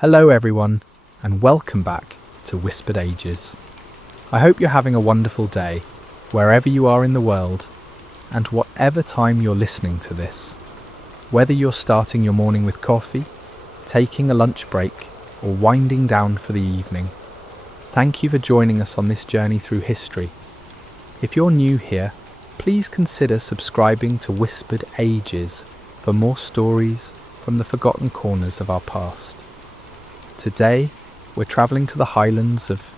Hello everyone, and welcome back to Whispered Ages. I hope you're having a wonderful day, wherever you are in the world, and whatever time you're listening to this. Whether you're starting your morning with coffee, taking a lunch break, or winding down for the evening, thank you for joining us on this journey through history. If you're new here, please consider subscribing to Whispered Ages for more stories from the forgotten corners of our past. Today, we're travelling to the highlands of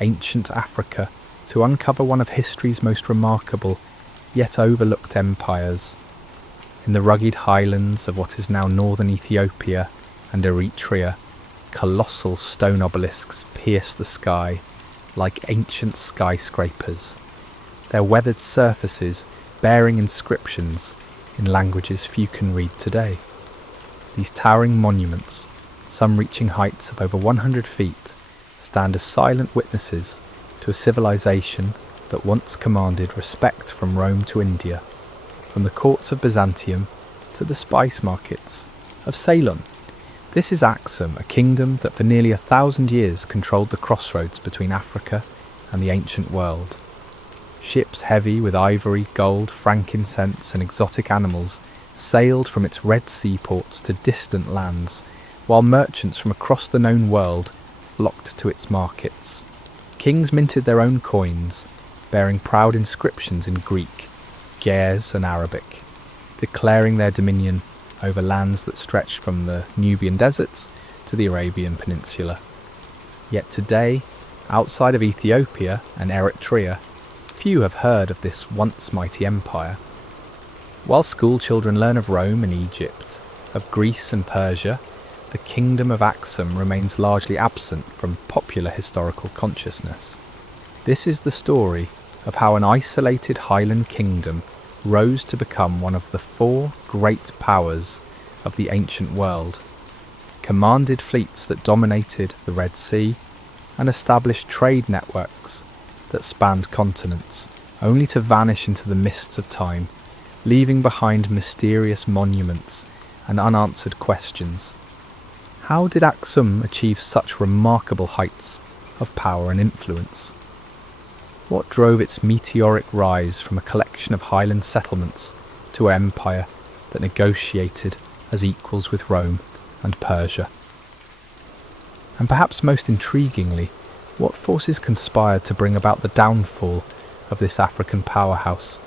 ancient Africa to uncover one of history's most remarkable, yet overlooked empires. In the rugged highlands of what is now northern Ethiopia and Eritrea, colossal stone obelisks pierce the sky like ancient skyscrapers, their weathered surfaces bearing inscriptions in languages few can read today. These towering monuments, some reaching heights of over 100 feet, stand as silent witnesses to a civilization that once commanded respect from Rome to India, from the courts of Byzantium to the spice markets of Ceylon. This is Aksum, a kingdom that for nearly 1,000 years controlled the crossroads between Africa and the ancient world. Ships heavy with ivory, gold, frankincense and exotic animals sailed from its Red Sea ports to distant lands, while merchants from across the known world flocked to its markets. Kings minted their own coins, bearing proud inscriptions in Greek, Ge'ez and Arabic, declaring their dominion over lands that stretched from the Nubian deserts to the Arabian Peninsula. Yet today, outside of Ethiopia and Eritrea, few have heard of this once mighty empire. While school children learn of Rome and Egypt, of Greece and Persia, the kingdom of Aksum remains largely absent from popular historical consciousness. This is the story of how an isolated highland kingdom rose to become one of the four great powers of the ancient world, commanded fleets that dominated the Red Sea, and established trade networks that spanned continents, only to vanish into the mists of time, leaving behind mysterious monuments and unanswered questions. How did Aksum achieve such remarkable heights of power and influence? What drove its meteoric rise from a collection of highland settlements to an empire that negotiated as equals with Rome and Persia? And perhaps most intriguingly, what forces conspired to bring about the downfall of this African powerhouse,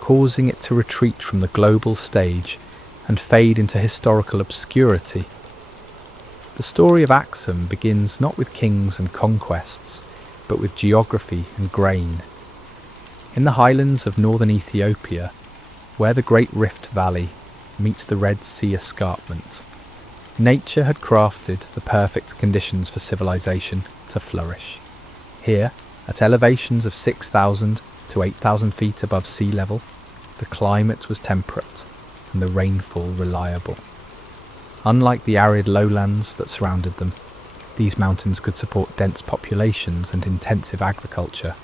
causing it to retreat from the global stage and fade into historical obscurity? The story of Aksum begins not with kings and conquests, but with geography and grain. In the highlands of northern Ethiopia, where the Great Rift Valley meets the Red Sea escarpment, nature had crafted the perfect conditions for civilization to flourish. Here, at elevations of 6,000 to 8,000 feet above sea level, the climate was temperate and the rainfall reliable. Unlike the arid lowlands that surrounded them, these mountains could support dense populations and intensive agriculture.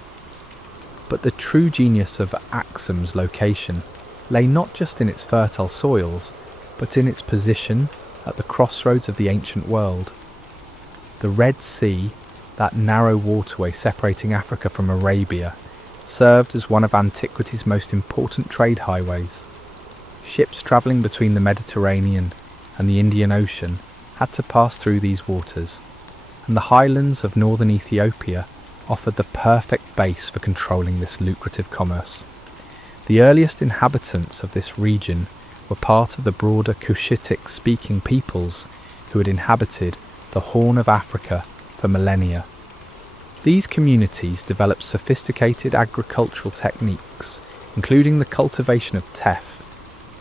But the true genius of Aksum's location lay not just in its fertile soils, but in its position at the crossroads of the ancient world. The Red Sea, that narrow waterway separating Africa from Arabia, served as one of antiquity's most important trade highways. Ships travelling between the Mediterranean and the Indian Ocean had to pass through these waters, and the highlands of northern Ethiopia offered the perfect base for controlling this lucrative commerce. The earliest inhabitants of this region were part of the broader Cushitic-speaking peoples who had inhabited the Horn of Africa for millennia. These communities developed sophisticated agricultural techniques, including the cultivation of teff,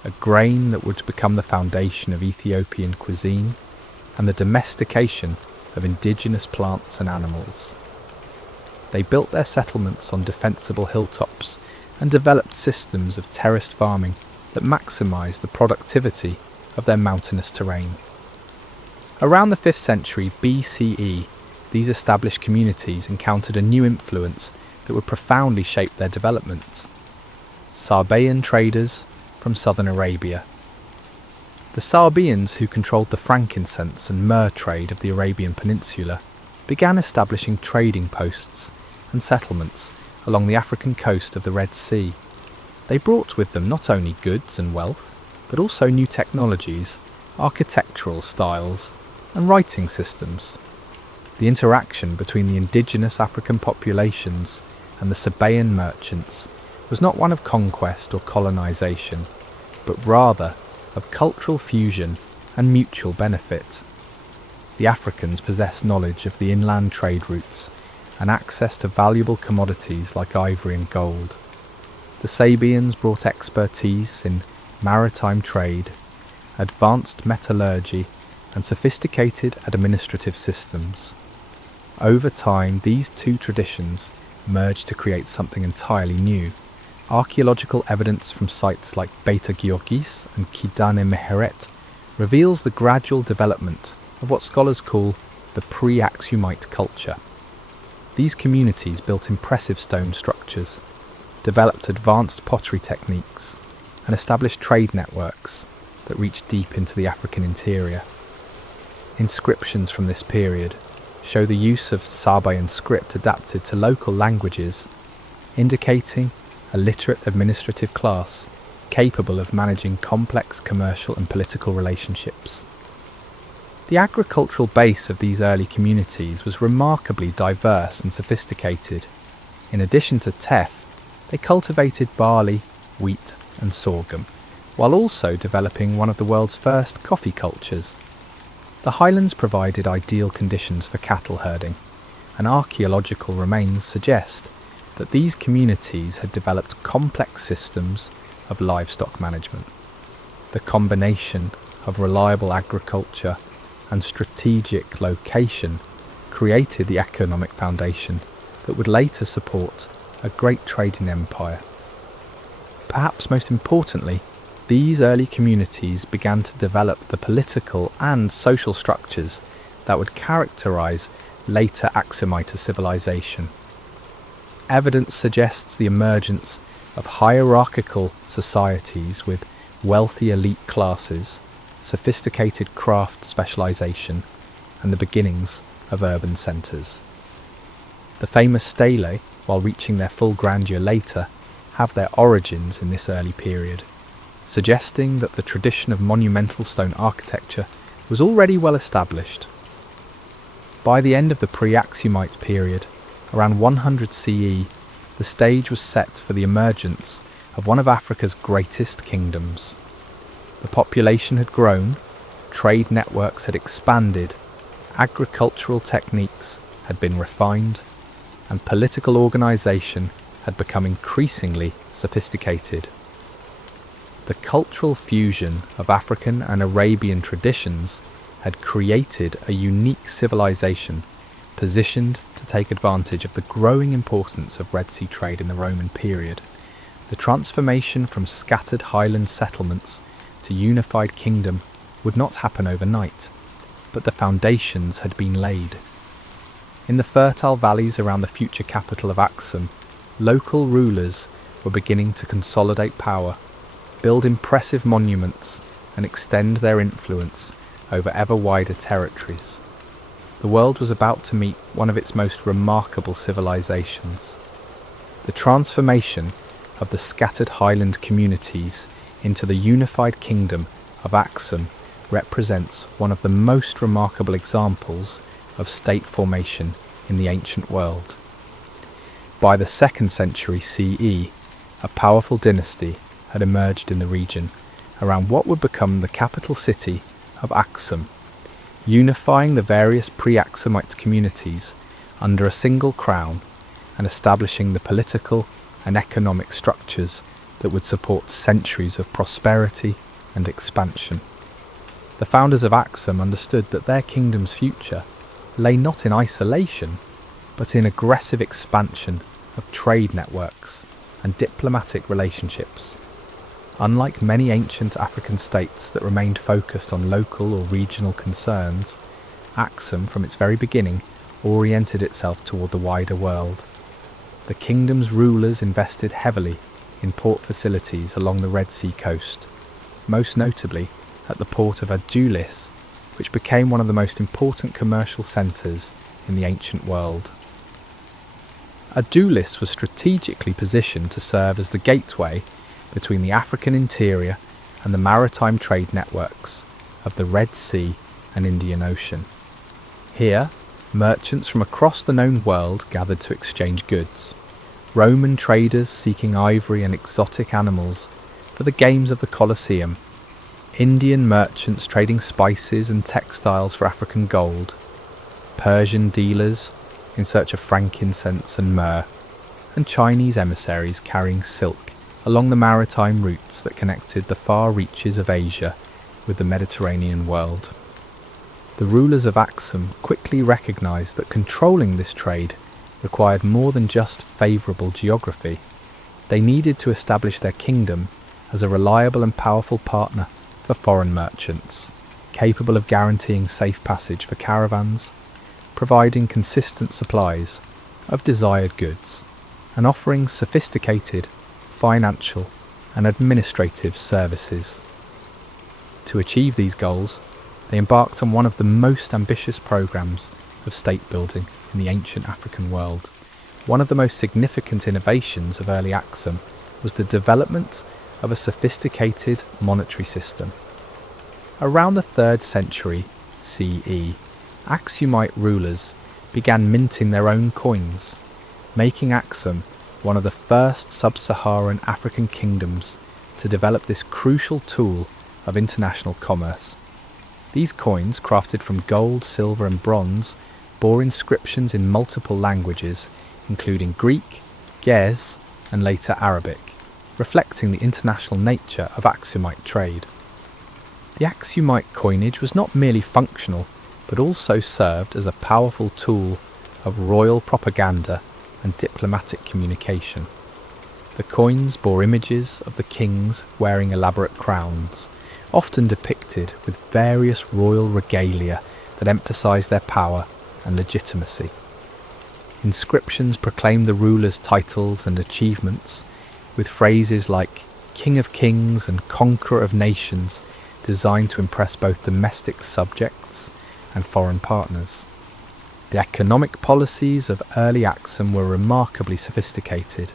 a grain that would become the foundation of Ethiopian cuisine, and the domestication of indigenous plants and animals. They built their settlements on defensible hilltops and developed systems of terraced farming that maximised the productivity of their mountainous terrain. Around the 5th century BCE, these established communities encountered a new influence that would profoundly shape their development: Sabaean traders from southern Arabia. The Sabaeans, who controlled the frankincense and myrrh trade of the Arabian Peninsula, began establishing trading posts and settlements along the African coast of the Red Sea. They brought with them not only goods and wealth, but also new technologies, architectural styles, and writing systems. The interaction between the indigenous African populations and the Sabaean merchants was not one of conquest or colonization, but rather of cultural fusion and mutual benefit. The Africans possessed knowledge of the inland trade routes and access to valuable commodities like ivory and gold. The Sabaeans brought expertise in maritime trade, advanced metallurgy, and sophisticated administrative systems. Over time, these two traditions merged to create something entirely new. Archaeological evidence from sites like Beta Giorgis and Kidane Meheret reveals the gradual development of what scholars call the pre-Aksumite culture. These communities built impressive stone structures, developed advanced pottery techniques, and established trade networks that reached deep into the African interior. Inscriptions from this period show the use of Sabaean script adapted to local languages, indicating a literate administrative class capable of managing complex commercial and political relationships. The agricultural base of these early communities was remarkably diverse and sophisticated. In addition to teff, they cultivated barley, wheat, and sorghum, while also developing one of the world's first coffee cultures. The highlands provided ideal conditions for cattle herding, and archaeological remains suggest that these communities had developed complex systems of livestock management. The combination of reliable agriculture and strategic location created the economic foundation that would later support a great trading empire. Perhaps most importantly, these early communities began to develop the political and social structures that would characterize later Aksumite civilization. Evidence suggests the emergence of hierarchical societies with wealthy elite classes, sophisticated craft specialization, and the beginnings of urban centres. The famous stelae, while reaching their full grandeur later, have their origins in this early period, suggesting that the tradition of monumental stone architecture was already well established. By the end of the pre-Aksumite period, around 100 CE, the stage was set for the emergence of one of Africa's greatest kingdoms. The population had grown, trade networks had expanded, agricultural techniques had been refined, and political organisation had become increasingly sophisticated. The cultural fusion of African and Arabian traditions had created a unique civilization positioned to take advantage of the growing importance of Red Sea trade in the Roman period. The transformation from scattered highland settlements to unified kingdom would not happen overnight, but the foundations had been laid. In the fertile valleys around the future capital of Aksum, local rulers were beginning to consolidate power, build impressive monuments, and extend their influence over ever wider territories. The world was about to meet one of its most remarkable civilizations. The transformation of the scattered highland communities into the unified kingdom of Aksum represents one of the most remarkable examples of state formation in the ancient world. By the 2nd century CE, a powerful dynasty had emerged in the region around what would become the capital city of Aksum, unifying the various pre-Aksumite communities under a single crown and establishing the political and economic structures that would support centuries of prosperity and expansion. The founders of Aksum understood that their kingdom's future lay not in isolation, but in aggressive expansion of trade networks and diplomatic relationships. Unlike many ancient African states that remained focused on local or regional concerns, Aksum, from its very beginning, oriented itself toward the wider world. The kingdom's rulers invested heavily in port facilities along the Red Sea coast, most notably at the port of Adulis, which became one of the most important commercial centres in the ancient world. Adulis was strategically positioned to serve as the gateway between the African interior and the maritime trade networks of the Red Sea and Indian Ocean. Here, merchants from across the known world gathered to exchange goods, Roman traders seeking ivory and exotic animals for the games of the Colosseum, Indian merchants trading spices and textiles for African gold, Persian dealers in search of frankincense and myrrh, and Chinese emissaries carrying silk along the maritime routes that connected the far reaches of Asia with the Mediterranean world. The rulers of Aksum quickly recognised that controlling this trade required more than just favourable geography. They needed to establish their kingdom as a reliable and powerful partner for foreign merchants, capable of guaranteeing safe passage for caravans, providing consistent supplies of desired goods, and offering sophisticated financial and administrative services. To achieve these goals, they embarked on one of the most ambitious programs of state building in the ancient African world. One of the most significant innovations of early Aksum was the development of a sophisticated monetary system. Around the 3rd century CE, Aksumite rulers began minting their own coins, making Aksum one of the first sub-Saharan African kingdoms to develop this crucial tool of international commerce. These coins, crafted from gold, silver and bronze, bore inscriptions in multiple languages, including Greek, Ge'ez and later Arabic, reflecting the international nature of Aksumite trade. The Aksumite coinage was not merely functional, but also served as a powerful tool of royal propaganda and diplomatic communication. The coins bore images of the kings wearing elaborate crowns, often depicted with various royal regalia that emphasised their power and legitimacy. Inscriptions proclaimed the rulers' titles and achievements, with phrases like King of Kings and Conqueror of Nations, designed to impress both domestic subjects and foreign partners. The economic policies of early Aksum were remarkably sophisticated,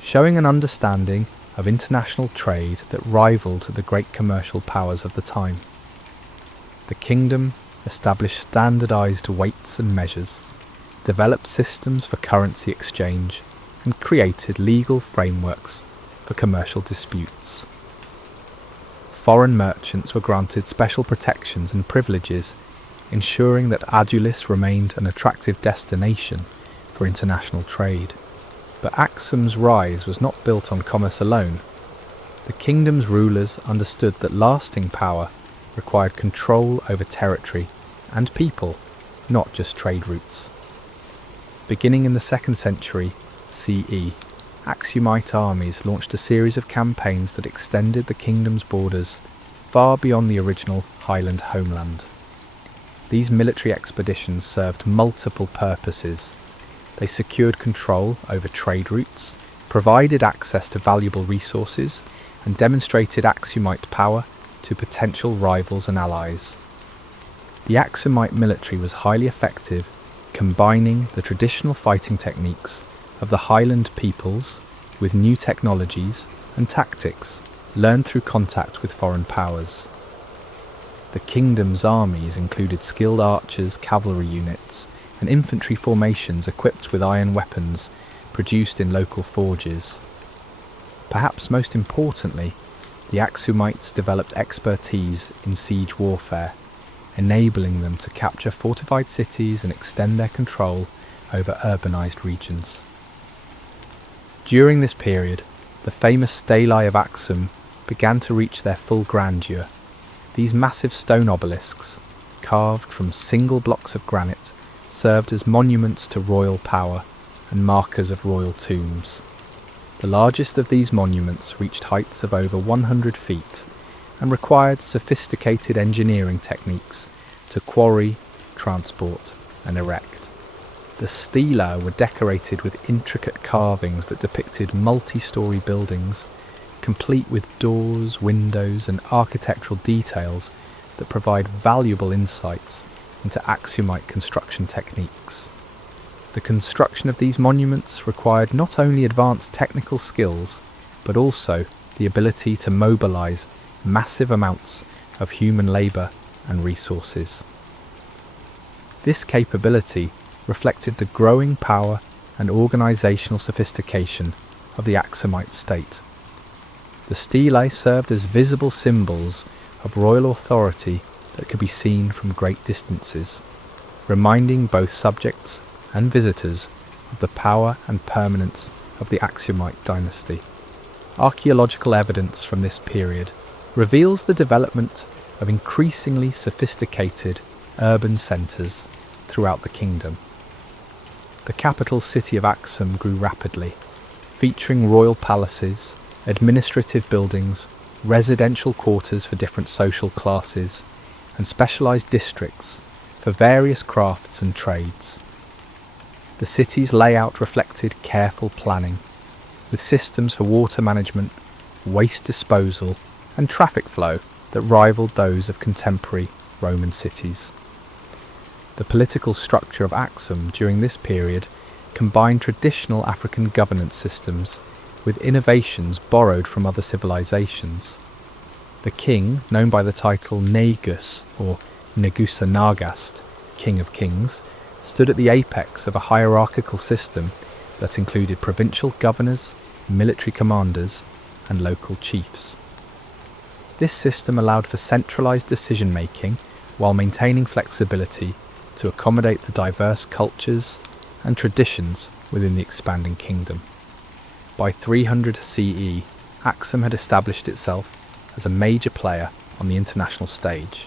showing an understanding of international trade that rivaled the great commercial powers of the time. The kingdom established standardised weights and measures, developed systems for currency exchange, and created legal frameworks for commercial disputes. Foreign merchants were granted special protections and privileges, ensuring that Adulis remained an attractive destination for international trade. But Aksum's rise was not built on commerce alone. The kingdom's rulers understood that lasting power required control over territory and people, not just trade routes. Beginning in the 2nd century CE, Aksumite armies launched a series of campaigns that extended the kingdom's borders far beyond the original highland homeland. These military expeditions served multiple purposes. They secured control over trade routes, provided access to valuable resources, and demonstrated Aksumite power to potential rivals and allies. The Aksumite military was highly effective, combining the traditional fighting techniques of the highland peoples with new technologies and tactics learned through contact with foreign powers. The kingdom's armies included skilled archers, cavalry units, and infantry formations equipped with iron weapons produced in local forges. Perhaps most importantly, the Aksumites developed expertise in siege warfare, enabling them to capture fortified cities and extend their control over urbanized regions. During this period, the famous stelae of Aksum began to reach their full grandeur. These massive stone obelisks, carved from single blocks of granite, served as monuments to royal power and markers of royal tombs. The largest of these monuments reached heights of over 100 feet and required sophisticated engineering techniques to quarry, transport and erect. The stelae were decorated with intricate carvings that depicted multi-storey buildings, complete with doors, windows, and architectural details that provide valuable insights into Aksumite construction techniques. The construction of these monuments required not only advanced technical skills, but also the ability to mobilize massive amounts of human labor and resources. This capability reflected the growing power and organizational sophistication of the Aksumite state. The stelae served as visible symbols of royal authority that could be seen from great distances, reminding both subjects and visitors of the power and permanence of the Aksumite dynasty. Archaeological evidence from this period reveals the development of increasingly sophisticated urban centres throughout the kingdom. The capital city of Aksum grew rapidly, featuring royal palaces, administrative buildings, residential quarters for different social classes, and specialised districts for various crafts and trades. The city's layout reflected careful planning, with systems for water management, waste disposal, and traffic flow that rivaled those of contemporary Roman cities. The political structure of Aksum during this period combined traditional African governance systems with innovations borrowed from other civilizations. The king, known by the title Negus or Negusa Nagast, King of Kings, stood at the apex of a hierarchical system that included provincial governors, military commanders, and local chiefs. This system allowed for centralized decision-making while maintaining flexibility to accommodate the diverse cultures and traditions within the expanding kingdom. By 300 CE, Aksum had established itself as a major player on the international stage.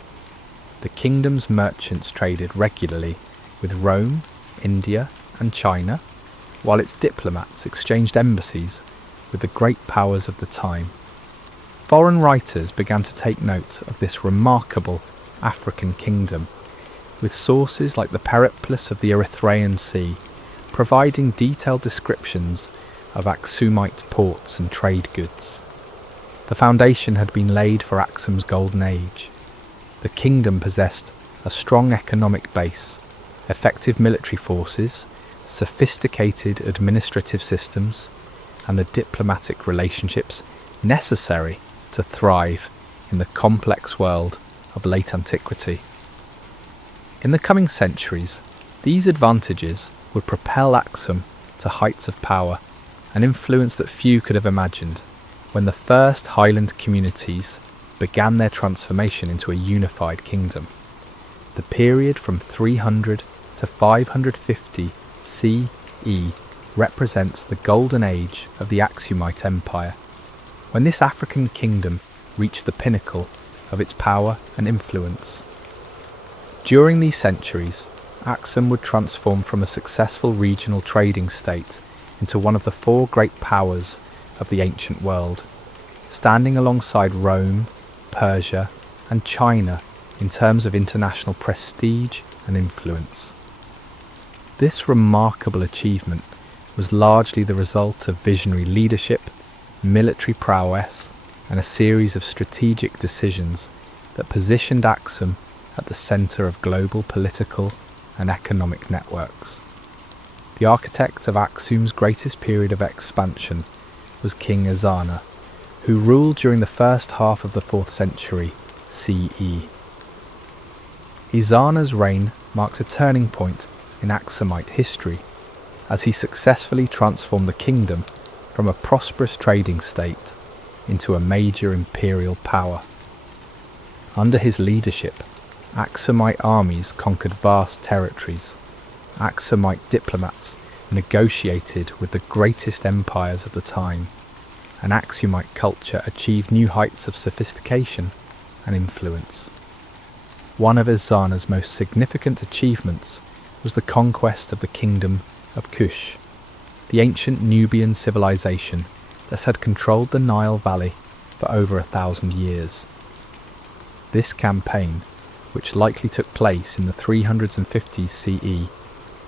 The kingdom's merchants traded regularly with Rome, India, and China, while its diplomats exchanged embassies with the great powers of the time. Foreign writers began to take note of this remarkable African kingdom, with sources like the Periplus of the Erythraean Sea providing detailed descriptions of Aksumite ports and trade goods. The foundation had been laid for Aksum's golden age. The kingdom possessed a strong economic base, effective military forces, sophisticated administrative systems, and the diplomatic relationships necessary to thrive in the complex world of late antiquity. In the coming centuries, these advantages would propel Aksum to heights of power and influence that few could have imagined when the first highland communities began their transformation into a unified kingdom. The period from 300 to 550 CE represents the golden age of the Aksumite Empire, when this African kingdom reached the pinnacle of its power and influence. During these centuries, Aksum would transform from a successful regional trading state into one of the four great powers of the ancient world, standing alongside Rome, Persia, and China in terms of international prestige and influence. This remarkable achievement was largely the result of visionary leadership, military prowess, and a series of strategic decisions that positioned Aksum at the centre of global political and economic networks. The architect of Aksum's greatest period of expansion was King Ezana, who ruled during the first half of the 4th century CE. Ezana's reign marks a turning point in Aksumite history, as he successfully transformed the kingdom from a prosperous trading state into a major imperial power. Under his leadership, Aksumite armies conquered vast territories. Aksumite diplomats negotiated with the greatest empires of the time, and Aksumite culture achieved new heights of sophistication and influence. One of Ezana's most significant achievements was the conquest of the kingdom of Kush, the ancient Nubian civilization that had controlled the Nile Valley for over 1,000 years. This campaign, which likely took place in the 350s CE,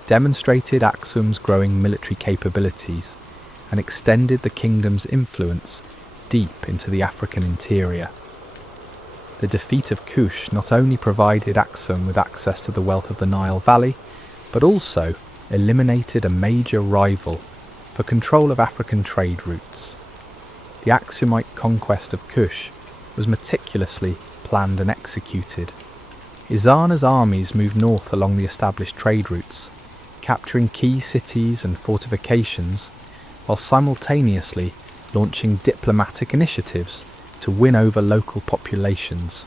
demonstrated Aksum's growing military capabilities and extended the kingdom's influence deep into the African interior. The defeat of Kush not only provided Aksum with access to the wealth of the Nile Valley, but also eliminated a major rival for control of African trade routes. The Aksumite conquest of Kush was meticulously planned and executed. Ezana's armies moved north along the established trade routes, capturing key cities and fortifications, while simultaneously launching diplomatic initiatives to win over local populations.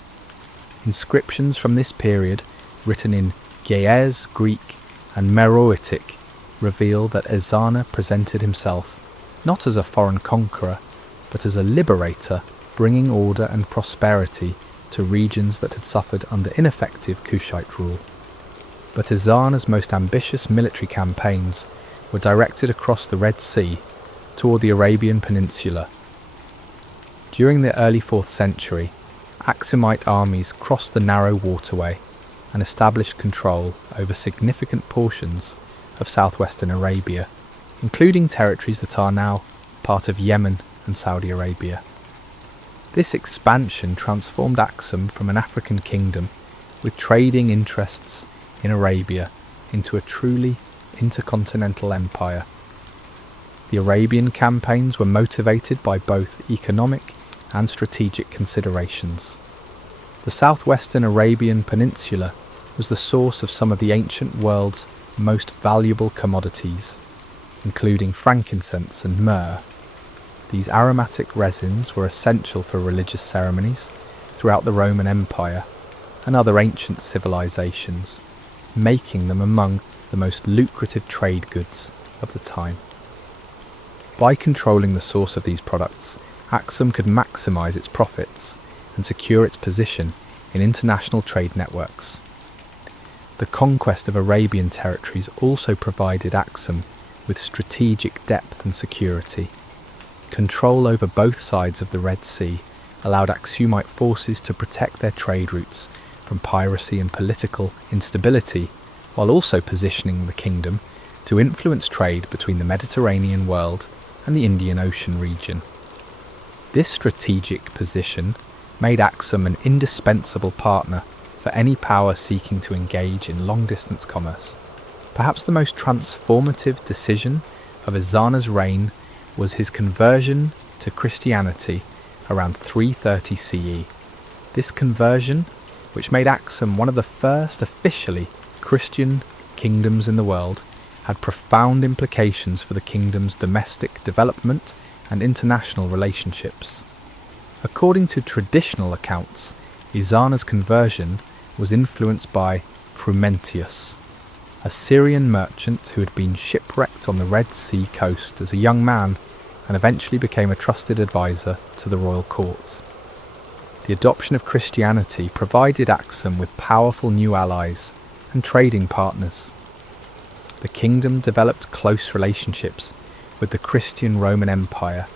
Inscriptions from this period, written in Ge'ez Greek and Meroitic, reveal that Ezana presented himself not as a foreign conqueror, but as a liberator, bringing order and prosperity to regions that had suffered under ineffective Kushite rule. But Ezana's most ambitious military campaigns were directed across the Red Sea toward the Arabian Peninsula. During the early 4th century, Aksumite armies crossed the narrow waterway and established control over significant portions of southwestern Arabia, including territories that are now part of Yemen and Saudi Arabia. This expansion transformed Aksum from an African kingdom with trading interests in Arabia into a truly intercontinental empire. The Arabian campaigns were motivated by both economic and strategic considerations. The southwestern Arabian Peninsula was the source of some of the ancient world's most valuable commodities, including frankincense and myrrh. These aromatic resins were essential for religious ceremonies throughout the Roman Empire and other ancient civilizations, making them among the most lucrative trade goods of the time. By controlling the source of these products, Aksum could maximize its profits and secure its position in international trade networks. The conquest of Arabian territories also provided Aksum with strategic depth and security. Control over both sides of the Red Sea allowed Aksumite forces to protect their trade routes from piracy and political instability, while also positioning the kingdom to influence trade between the Mediterranean world and the Indian Ocean region. This strategic position made Aksum an indispensable partner for any power seeking to engage in long-distance commerce. Perhaps the most transformative decision of Ezana's reign was his conversion to Christianity around 330 CE. This conversion, which made Aksum one of the first officially Christian kingdoms in the world, had profound implications for the kingdom's domestic development and international relationships. According to traditional accounts, Ezana's conversion was influenced by Frumentius, a Syrian merchant who had been shipwrecked on the Red Sea coast as a young man and eventually became a trusted advisor to the royal court. The adoption of Christianity provided Aksum with powerful new allies and trading partners. The kingdom developed close relationships with the Christian Roman Empire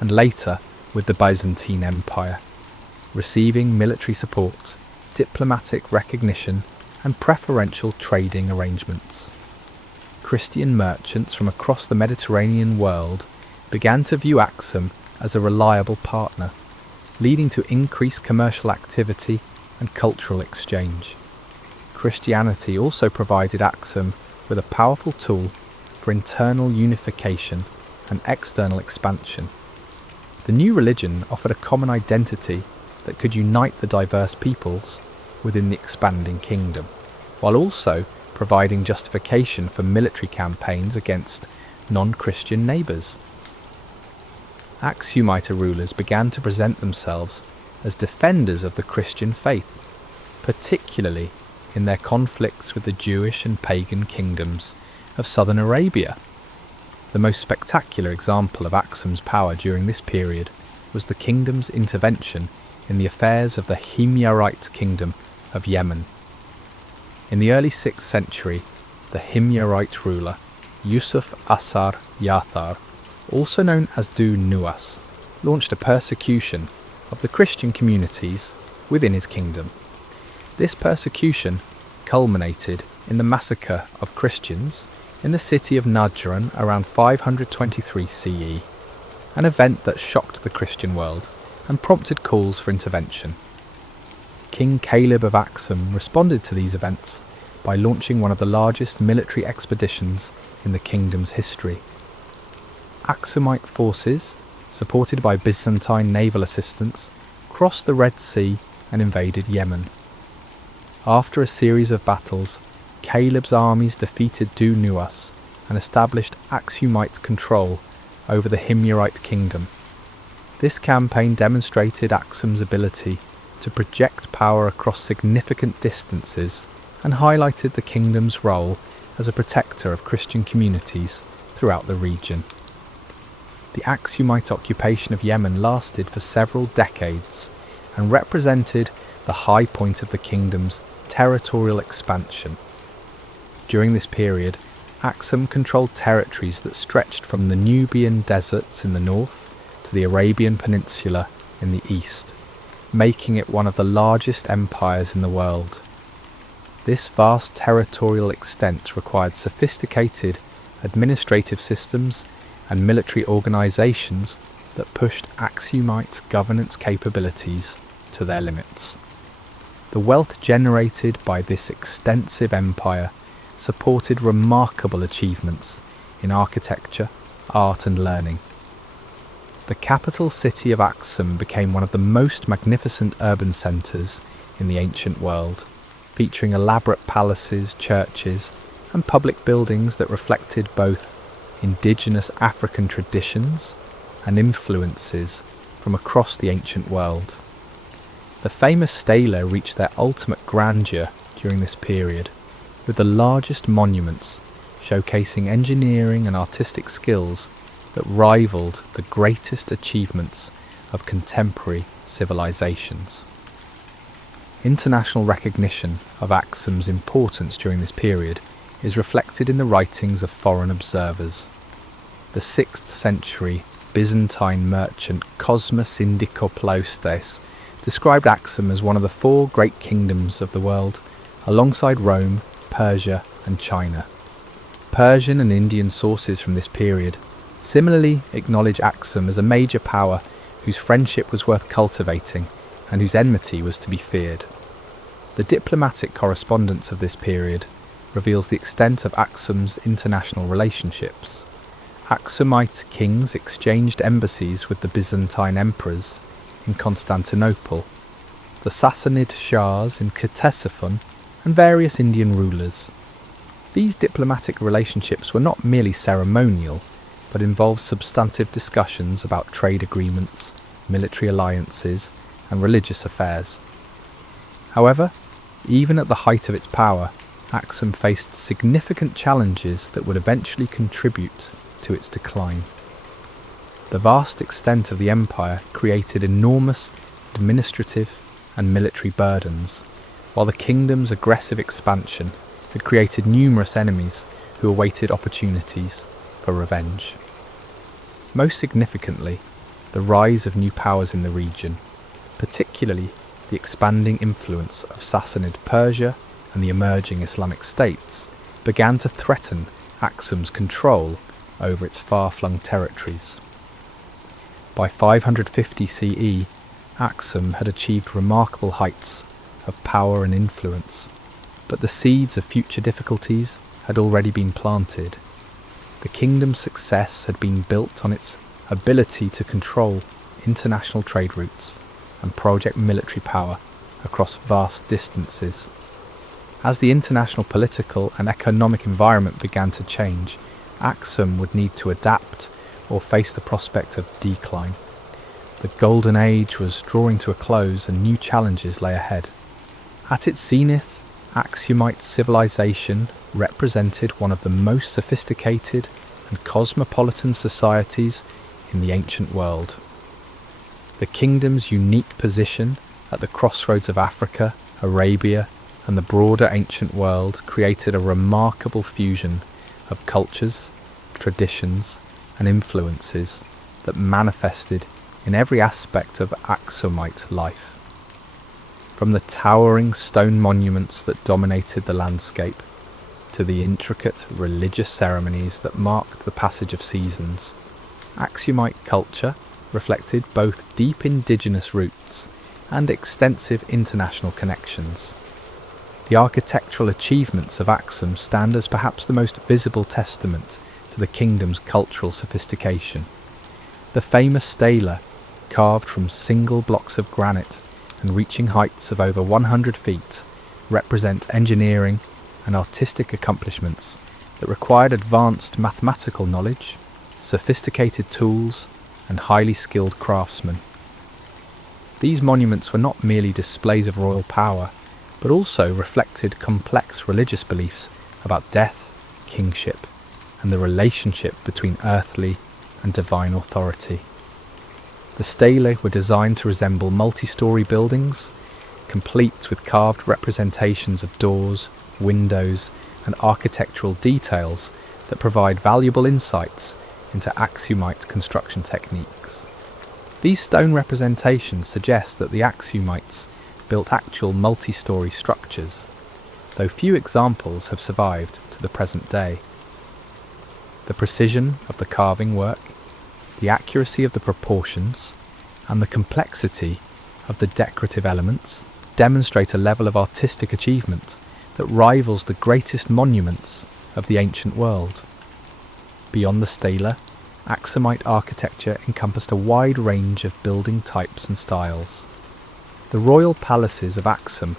and later with the Byzantine Empire, receiving military support, diplomatic recognition and preferential trading arrangements. Christian merchants from across the Mediterranean world began to view Aksum as a reliable partner, leading to increased commercial activity and cultural exchange. Christianity also provided Aksum with a powerful tool for internal unification and external expansion. The new religion offered a common identity that could unite the diverse peoples within the expanding kingdom, while also providing justification for military campaigns against non-Christian neighbours. Aksumite rulers began to present themselves as defenders of the Christian faith, particularly in their conflicts with the Jewish and pagan kingdoms of southern Arabia. The most spectacular example of Aksum's power during this period was the kingdom's intervention in the affairs of the Himyarite kingdom of Yemen. In the early 6th century, the Himyarite ruler Yusuf Asar Yathar, also known as Du Nuwas, launched a persecution of the Christian communities within his kingdom. This persecution culminated in the massacre of Christians in the city of Najran around 523 CE. an event that shocked the Christian world and prompted calls for intervention. King Caleb of Aksum responded to these events by launching one of the largest military expeditions in the kingdom's history. Aksumite forces, supported by Byzantine naval assistance, crossed the Red Sea and invaded Yemen. After a series of battles, Caleb's armies defeated Du Nuwas and established Aksumite control over the Himyarite kingdom. This campaign demonstrated Aksum's ability to project power across significant distances and highlighted the kingdom's role as a protector of Christian communities throughout the region. The Aksumite occupation of Yemen lasted for several decades and represented the high point of the kingdom's territorial expansion. During this period, Aksum controlled territories that stretched from the Nubian deserts in the north to the Arabian Peninsula in the east, making it one of the largest empires in the world. This vast territorial extent required sophisticated administrative systems and military organisations that pushed Aksumite governance capabilities to their limits. The wealth generated by this extensive empire supported remarkable achievements in architecture, art and learning. The capital city of Aksum became one of the most magnificent urban centres in the ancient world, featuring elaborate palaces, churches and public buildings that reflected both indigenous African traditions and influences from across the ancient world. The famous stela reached their ultimate grandeur during this period, with the largest monuments showcasing engineering and artistic skills that rivaled the greatest achievements of contemporary civilizations. International recognition of Aksum's importance during this period is reflected in the writings of foreign observers. The 6th century Byzantine merchant Cosmas Indicopleustes described Aksum as one of the 4 great kingdoms of the world, alongside Rome, Persia and China. Persian and Indian sources from this period similarly acknowledge Aksum as a major power whose friendship was worth cultivating and whose enmity was to be feared. The diplomatic correspondence of this period reveals the extent of Aksum's international relationships. Aksumite kings exchanged embassies with the Byzantine emperors in Constantinople, the Sassanid Shahs in Ctesiphon, and various Indian rulers. These diplomatic relationships were not merely ceremonial, but involved substantive discussions about trade agreements, military alliances, and religious affairs. However, even at the height of its power, Aksum faced significant challenges that would eventually contribute to its decline. The vast extent of the empire created enormous administrative and military burdens, while the kingdom's aggressive expansion had created numerous enemies who awaited opportunities for revenge. Most significantly, the rise of new powers in the region, particularly the expanding influence of Sassanid Persia and the emerging Islamic states, began to threaten Aksum's control over its far-flung territories. By 550 CE, Aksum had achieved remarkable heights of power and influence, but the seeds of future difficulties had already been planted. The kingdom's success had been built on its ability to control international trade routes and project military power across vast distances. As the international political and economic environment began to change, Aksum would need to adapt or face the prospect of decline. The Golden Age was drawing to a close and new challenges lay ahead. At its zenith, Aksumite civilization represented one of the most sophisticated and cosmopolitan societies in the ancient world. The kingdom's unique position at the crossroads of Africa, Arabia, and the broader ancient world created a remarkable fusion of cultures, traditions, and influences that manifested in every aspect of Aksumite life. From the towering stone monuments that dominated the landscape, to the intricate religious ceremonies that marked the passage of seasons, Aksumite culture reflected both deep indigenous roots and extensive international connections. The architectural achievements of Aksum stand as perhaps the most visible testament to the kingdom's cultural sophistication. The famous stela, carved from single blocks of granite and reaching heights of over 100 feet, represent engineering and artistic accomplishments that required advanced mathematical knowledge, sophisticated tools, and highly skilled craftsmen. These monuments were not merely displays of royal power, but also reflected complex religious beliefs about death, kingship, and the relationship between earthly and divine authority. The stelae were designed to resemble multi-storey buildings, complete with carved representations of doors, windows, and architectural details that provide valuable insights into Aksumite construction techniques. These stone representations suggest that the Aksumites built actual multi-storey structures, though few examples have survived to the present day. The precision of the carving work, the accuracy of the proportions, and the complexity of the decorative elements demonstrate a level of artistic achievement that rivals the greatest monuments of the ancient world. Beyond the stela, Aksumite architecture encompassed a wide range of building types and styles. The royal palaces of Aksum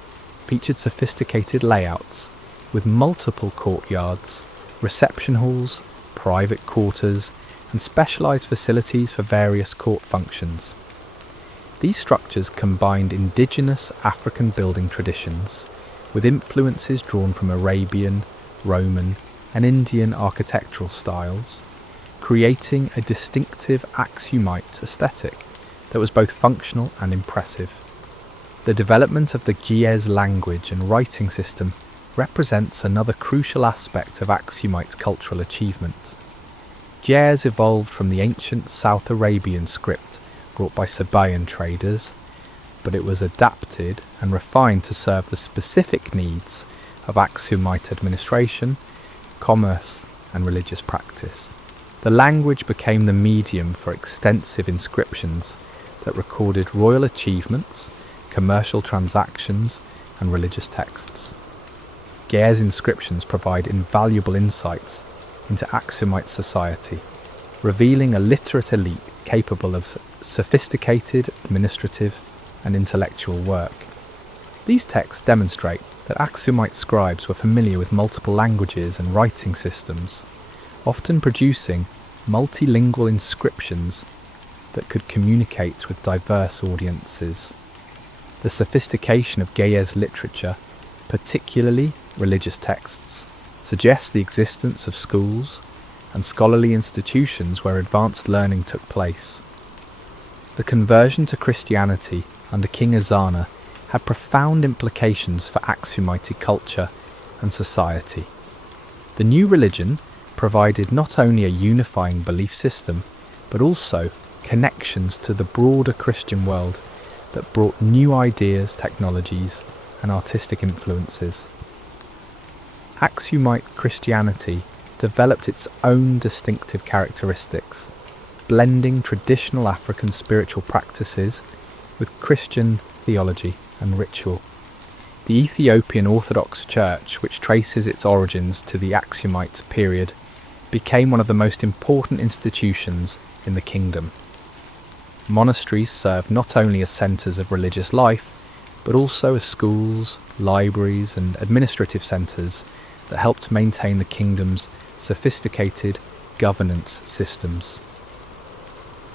featured sophisticated layouts with multiple courtyards, reception halls, private quarters, and specialised facilities for various court functions. These structures combined indigenous African building traditions with influences drawn from Arabian, Roman, and Indian architectural styles, creating a distinctive Aksumite aesthetic that was both functional and impressive. The development of the Ge'ez language and writing system represents another crucial aspect of Aksumite cultural achievement. Ge'ez evolved from the ancient South Arabian script brought by Sabaean traders, but it was adapted and refined to serve the specific needs of Aksumite administration, commerce, and religious practice. The language became the medium for extensive inscriptions that recorded royal achievements, commercial transactions, and religious texts. Ge'ez inscriptions provide invaluable insights into Aksumite society, revealing a literate elite capable of sophisticated administrative and intellectual work. These texts demonstrate that Aksumite scribes were familiar with multiple languages and writing systems, often producing multilingual inscriptions that could communicate with diverse audiences. The sophistication of Ge'ez literature, particularly religious texts, suggests the existence of schools and scholarly institutions where advanced learning took place. The conversion to Christianity under King Ezana had profound implications for Aksumite culture and society. The new religion provided not only a unifying belief system, but also connections to the broader Christian world that brought new ideas, technologies, and artistic influences. Aksumite Christianity developed its own distinctive characteristics, blending traditional African spiritual practices with Christian theology and ritual. The Ethiopian Orthodox Church, which traces its origins to the Aksumite period, became one of the most important institutions in the kingdom. Monasteries served not only as centres of religious life, but also as schools, libraries, and administrative centres that helped maintain the kingdom's sophisticated governance systems.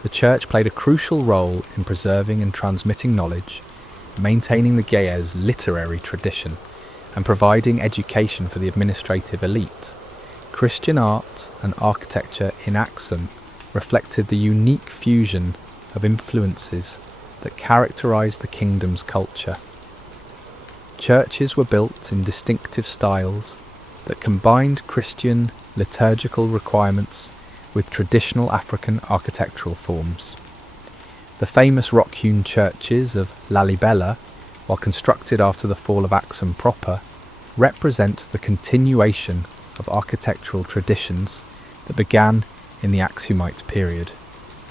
The church played a crucial role in preserving and transmitting knowledge, maintaining the Ge'ez literary tradition, and providing education for the administrative elite. Christian art and architecture in Aksum reflected the unique fusion of influences that characterized the kingdom's culture. Churches were built in distinctive styles that combined Christian liturgical requirements with traditional African architectural forms. The famous rock-hewn churches of Lalibela, while constructed after the fall of Aksum proper, represent the continuation of architectural traditions that began in the Aksumite period.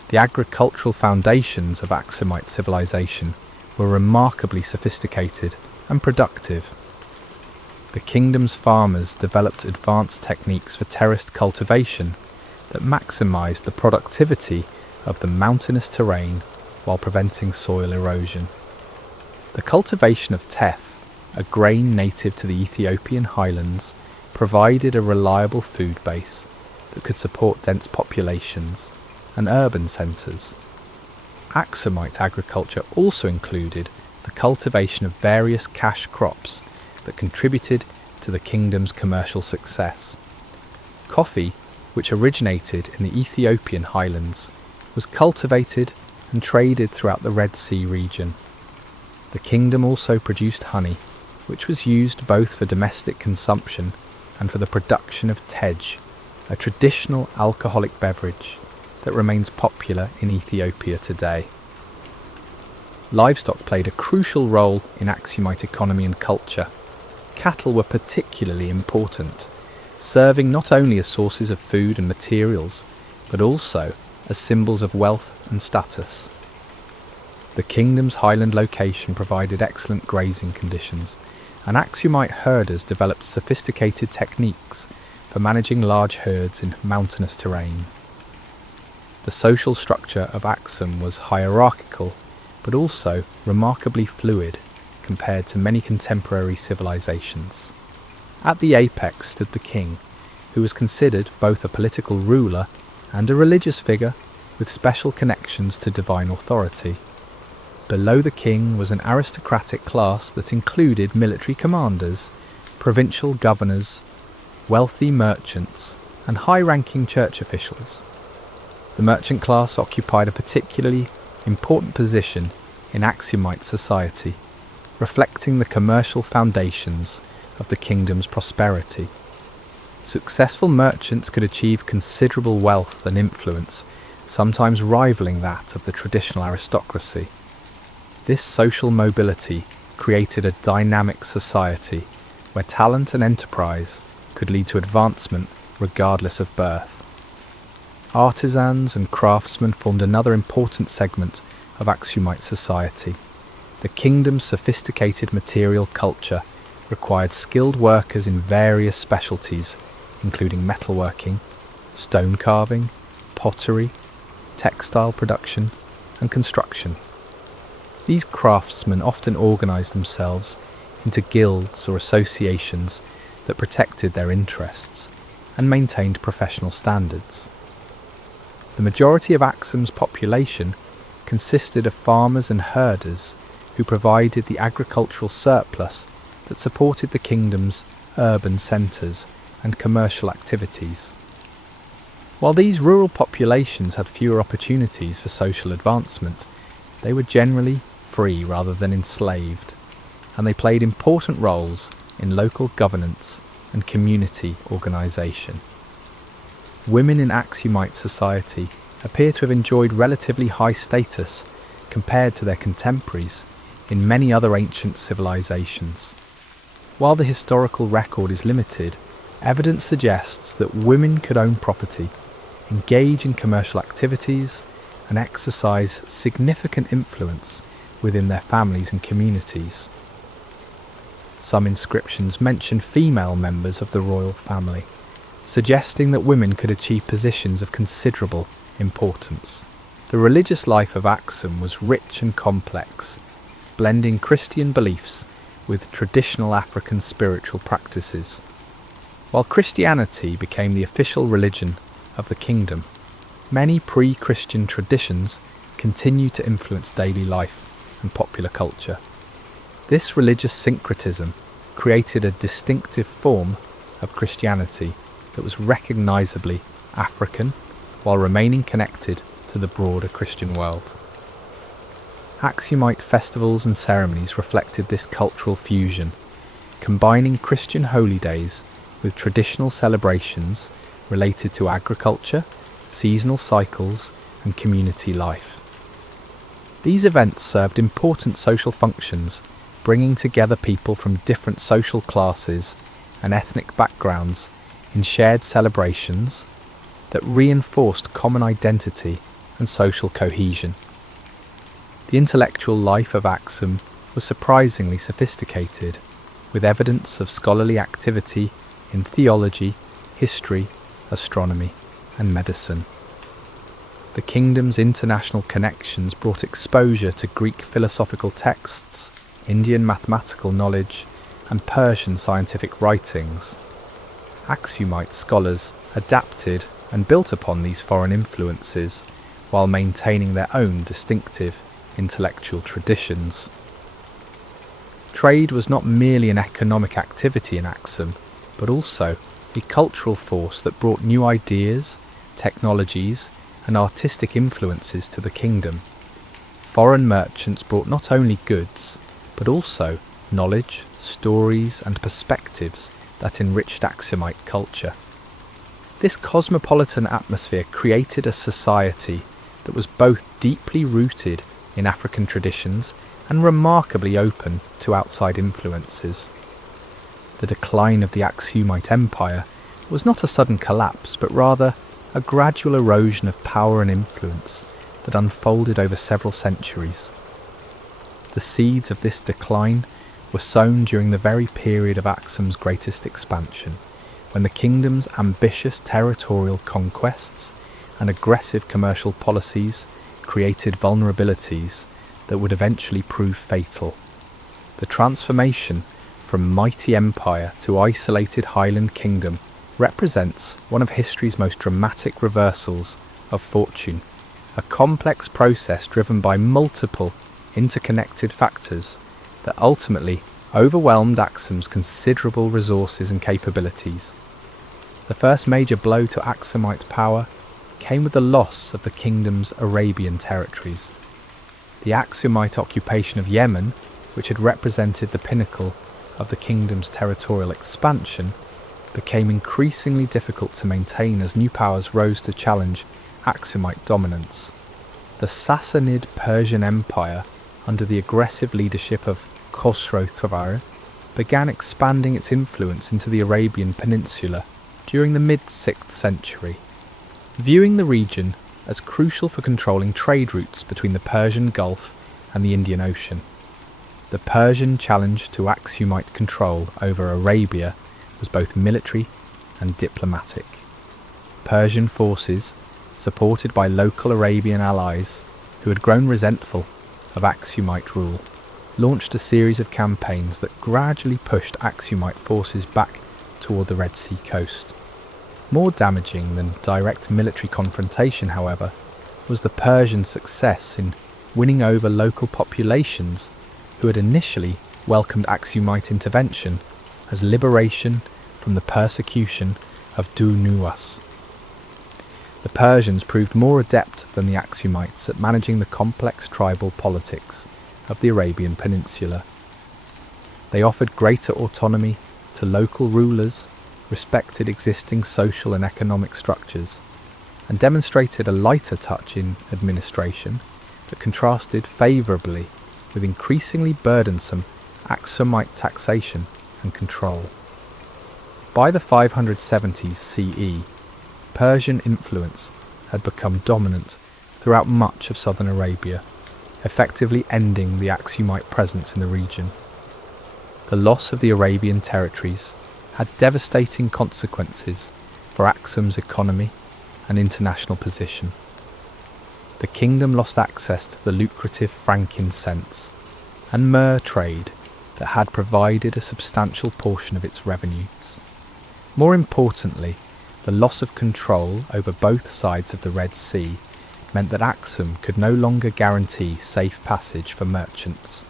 The agricultural foundations of Aksumite civilization were remarkably sophisticated and productive. The kingdom's farmers developed advanced techniques for terraced cultivation that maximised the productivity of the mountainous terrain while preventing soil erosion. The cultivation of teff, a grain native to the Ethiopian highlands, provided a reliable food base that could support dense populations and urban centres. Aksumite agriculture also included the cultivation of various cash crops that contributed to the kingdom's commercial success. Coffee, which originated in the Ethiopian highlands, was cultivated and traded throughout the Red Sea region. The kingdom also produced honey, which was used both for domestic consumption and for the production of tej, a traditional alcoholic beverage that remains popular in Ethiopia today. Livestock played a crucial role in Aksumite economy and culture. Cattle were particularly important, serving not only as sources of food and materials, but also as symbols of wealth and status. The kingdom's highland location provided excellent grazing conditions, and Aksumite herders developed sophisticated techniques for managing large herds in mountainous terrain. The social structure of Aksum was hierarchical, but also remarkably fluid compared to many contemporary civilizations. At the apex stood the king, who was considered both a political ruler and a religious figure with special connections to divine authority. Below the king was an aristocratic class that included military commanders, provincial governors, wealthy merchants, and high-ranking church officials. The merchant class occupied a particularly important position in Aksumite society, reflecting the commercial foundations of the kingdom's prosperity. Successful merchants could achieve considerable wealth and influence, sometimes rivaling that of the traditional aristocracy. This social mobility created a dynamic society where talent and enterprise could lead to advancement regardless of birth. Artisans and craftsmen formed another important segment of Aksumite society. The kingdom's sophisticated material culture required skilled workers in various specialties, including metalworking, stone carving, pottery, textile production, and construction. These craftsmen often organised themselves into guilds or associations that protected their interests and maintained professional standards. The majority of Aksum's population consisted of farmers and herders who provided the agricultural surplus that supported the kingdom's urban centres and commercial activities. While these rural populations had fewer opportunities for social advancement, they were generally free rather than enslaved, and they played important roles in local governance and community organisation. Women in Aksumite society appear to have enjoyed relatively high status compared to their contemporaries in many other ancient civilizations. While the historical record is limited, evidence suggests that women could own property, engage in commercial activities, and exercise significant influence within their families and communities. Some inscriptions mention female members of the royal family, suggesting that women could achieve positions of considerable importance. The religious life of Aksum was rich and complex, blending Christian beliefs with traditional African spiritual practices. While Christianity became the official religion of the kingdom, many pre-Christian traditions continue to influence daily life and popular culture. This religious syncretism created a distinctive form of Christianity that was recognisably African while remaining connected to the broader Christian world. Aksumite festivals and ceremonies reflected this cultural fusion, combining Christian holy days with traditional celebrations related to agriculture, seasonal cycles, and community life. These events served important social functions, bringing together people from different social classes and ethnic backgrounds in shared celebrations that reinforced common identity and social cohesion. The intellectual life of Aksum was surprisingly sophisticated, with evidence of scholarly activity in theology, history, astronomy, and medicine. The kingdom's international connections brought exposure to Greek philosophical texts, Indian mathematical knowledge, and Persian scientific writings. Aksumite scholars adapted and built upon these foreign influences while maintaining their own distinctive intellectual traditions. Trade was not merely an economic activity in Aksum, but also a cultural force that brought new ideas, technologies, and artistic influences to the kingdom. Foreign merchants brought not only goods, but also knowledge, stories, and perspectives that enriched Aksumite culture. This cosmopolitan atmosphere created a society that was both deeply rooted in African traditions and remarkably open to outside influences. The decline of the Aksumite Empire was not a sudden collapse, but rather a gradual erosion of power and influence that unfolded over several centuries. The seeds of this decline were sown during the very period of Aksum's greatest expansion, when the kingdom's ambitious territorial conquests and aggressive commercial policies created vulnerabilities that would eventually prove fatal. The transformation from mighty empire to isolated highland kingdom represents one of history's most dramatic reversals of fortune, a complex process driven by multiple interconnected factors that ultimately overwhelmed Aksum's considerable resources and capabilities. The first major blow to Aksumite power came with the loss of the kingdom's Arabian territories. The Aksumite occupation of Yemen, which had represented the pinnacle of the kingdom's territorial expansion, became increasingly difficult to maintain as new powers rose to challenge Aksumite dominance. The Sassanid Persian Empire, under the aggressive leadership of Khosrow Tawari, began expanding its influence into the Arabian Peninsula during the mid-6th century, viewing the region as crucial for controlling trade routes between the Persian Gulf and the Indian Ocean. The Persian challenge to Aksumite control over Arabia was both military and diplomatic. Persian forces, supported by local Arabian allies who had grown resentful of Aksumite rule, launched a series of campaigns that gradually pushed Aksumite forces back toward the Red Sea coast. More damaging than direct military confrontation, however, was the Persian success in winning over local populations who had initially welcomed Aksumite intervention as liberation from the persecution of Du-Nuwas. The Persians proved more adept than the Aksumites at managing the complex tribal politics of the Arabian Peninsula. They offered greater autonomy to local rulers, respected existing social and economic structures, and demonstrated a lighter touch in administration that contrasted favourably with increasingly burdensome Aksumite taxation and control. By the 570s CE, Persian influence had become dominant throughout much of southern Arabia, effectively ending the Aksumite presence in the region. The loss of the Arabian territories had devastating consequences for Aksum's economy and international position. The kingdom lost access to the lucrative frankincense and myrrh trade that had provided a substantial portion of its revenues. More importantly, the loss of control over both sides of the Red Sea meant that Aksum could no longer guarantee safe passage for merchants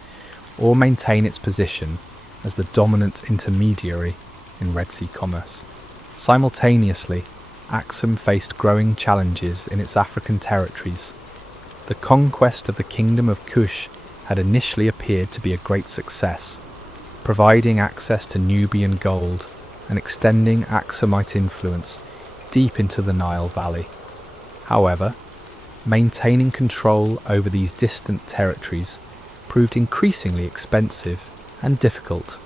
or maintain its position as the dominant intermediary in Red Sea commerce. Simultaneously, Aksum faced growing challenges in its African territories. The conquest of the kingdom of Kush had initially appeared to be a great success, providing access to Nubian gold and extending Aksumite influence deep into the Nile Valley. However, maintaining control over these distant territories proved increasingly expensive and difficult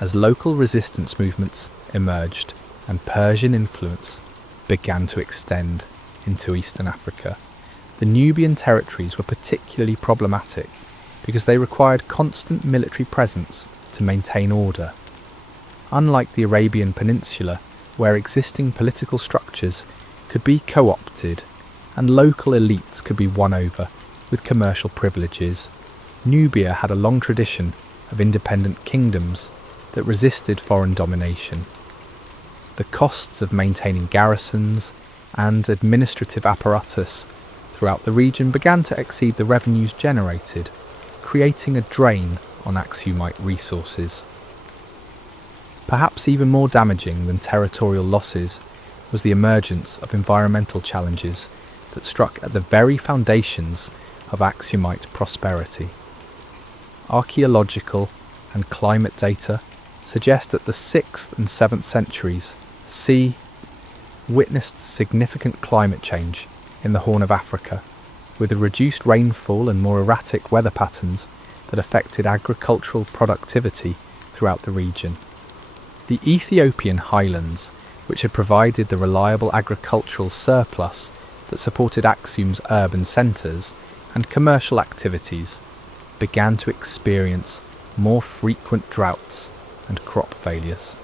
as local resistance movements emerged and Persian influence began to extend into Eastern Africa. The Nubian territories were particularly problematic because they required constant military presence to maintain order. Unlike the Arabian Peninsula, where existing political structures could be co-opted and local elites could be won over with commercial privileges, Nubia had a long tradition of independent kingdoms that resisted foreign domination. The costs of maintaining garrisons and administrative apparatus throughout the region began to exceed the revenues generated, creating a drain on Aksumite resources. Perhaps even more damaging than territorial losses was the emergence of environmental challenges that struck at the very foundations of Aksumite prosperity. Archaeological and climate data suggest that the 6th and 7th centuries witnessed significant climate change in the Horn of Africa, with a reduced rainfall and more erratic weather patterns that affected agricultural productivity throughout the region. The Ethiopian highlands, which had provided the reliable agricultural surplus that supported Aksum's urban centres and commercial activities, began to experience more frequent droughts and crop failures.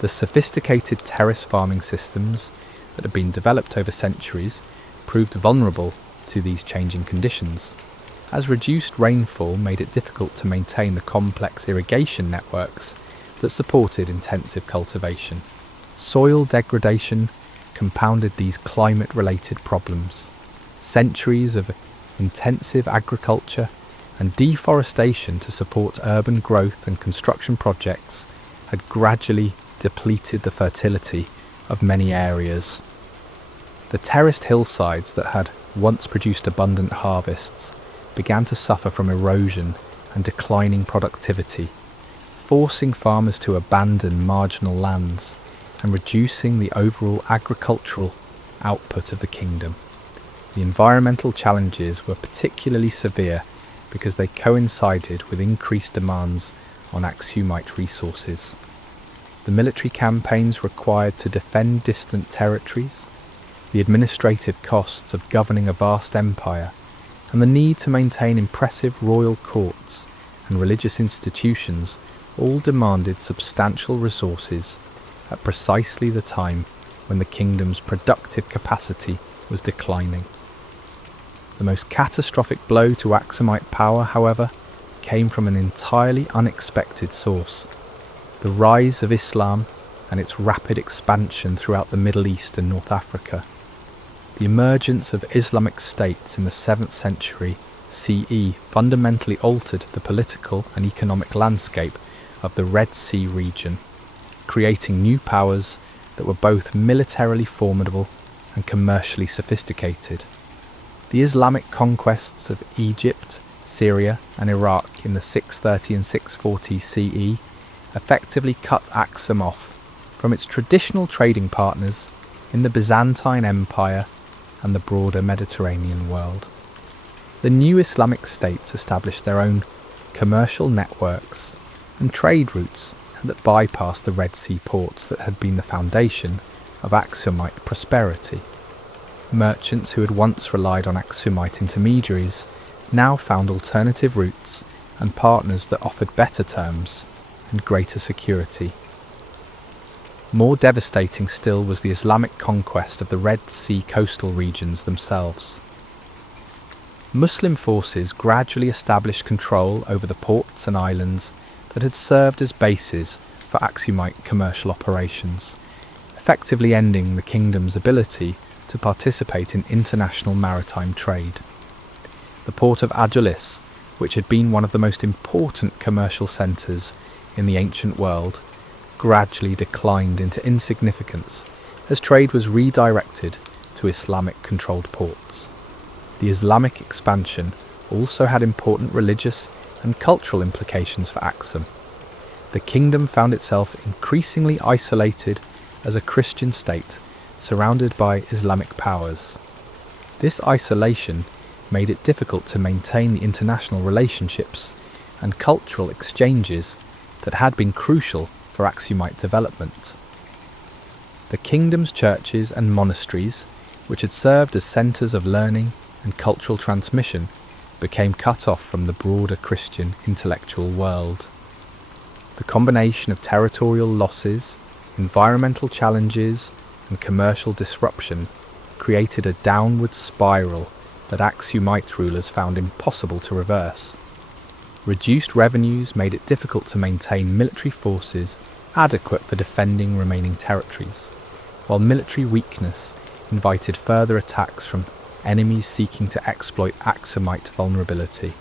The sophisticated terrace farming systems that had been developed over centuries proved vulnerable to these changing conditions, as reduced rainfall made it difficult to maintain the complex irrigation networks that supported intensive cultivation. Soil degradation compounded these climate-related problems. Centuries of intensive agriculture and deforestation to support urban growth and construction projects had gradually depleted the fertility of many areas. The terraced hillsides that had once produced abundant harvests began to suffer from erosion and declining productivity, forcing farmers to abandon marginal lands and reducing the overall agricultural output of the kingdom. The environmental challenges were particularly severe because they coincided with increased demands on Aksumite resources. The military campaigns required to defend distant territories, the administrative costs of governing a vast empire, and the need to maintain impressive royal courts and religious institutions all demanded substantial resources at precisely the time when the kingdom's productive capacity was declining. The most catastrophic blow to Aksumite power, however, came from an entirely unexpected source: the rise of Islam and its rapid expansion throughout the Middle East and North Africa. The emergence of Islamic states in the 7th century CE fundamentally altered the political and economic landscape of the Red Sea region, creating new powers that were both militarily formidable and commercially sophisticated. The Islamic conquests of Egypt, Syria and Iraq in the 630 and 640 CE effectively cut Aksum off from its traditional trading partners in the Byzantine Empire and the broader Mediterranean world. The new Islamic states established their own commercial networks and trade routes that bypassed the Red Sea ports that had been the foundation of Aksumite prosperity. Merchants who had once relied on Aksumite intermediaries now found alternative routes and partners that offered better terms and greater security. More devastating still was the Islamic conquest of the Red Sea coastal regions themselves. Muslim forces gradually established control over the ports and islands that had served as bases for Aksumite commercial operations, effectively ending the kingdom's ability to participate in international maritime trade. The port of Adulis, which had been one of the most important commercial centres in the ancient world, gradually declined into insignificance as trade was redirected to Islamic-controlled ports. The Islamic expansion also had important religious and cultural implications for Aksum. The kingdom found itself increasingly isolated as a Christian state surrounded by Islamic powers. This isolation made it difficult to maintain the international relationships and cultural exchanges that had been crucial for Aksumite development. The kingdom's churches and monasteries, which had served as centres of learning and cultural transmission, became cut off from the broader Christian intellectual world. The combination of territorial losses, environmental challenges, and commercial disruption created a downward spiral that Aksumite rulers found impossible to reverse. Reduced revenues made it difficult to maintain military forces adequate for defending remaining territories, while military weakness invited further attacks from enemies seeking to exploit Aksumite vulnerability.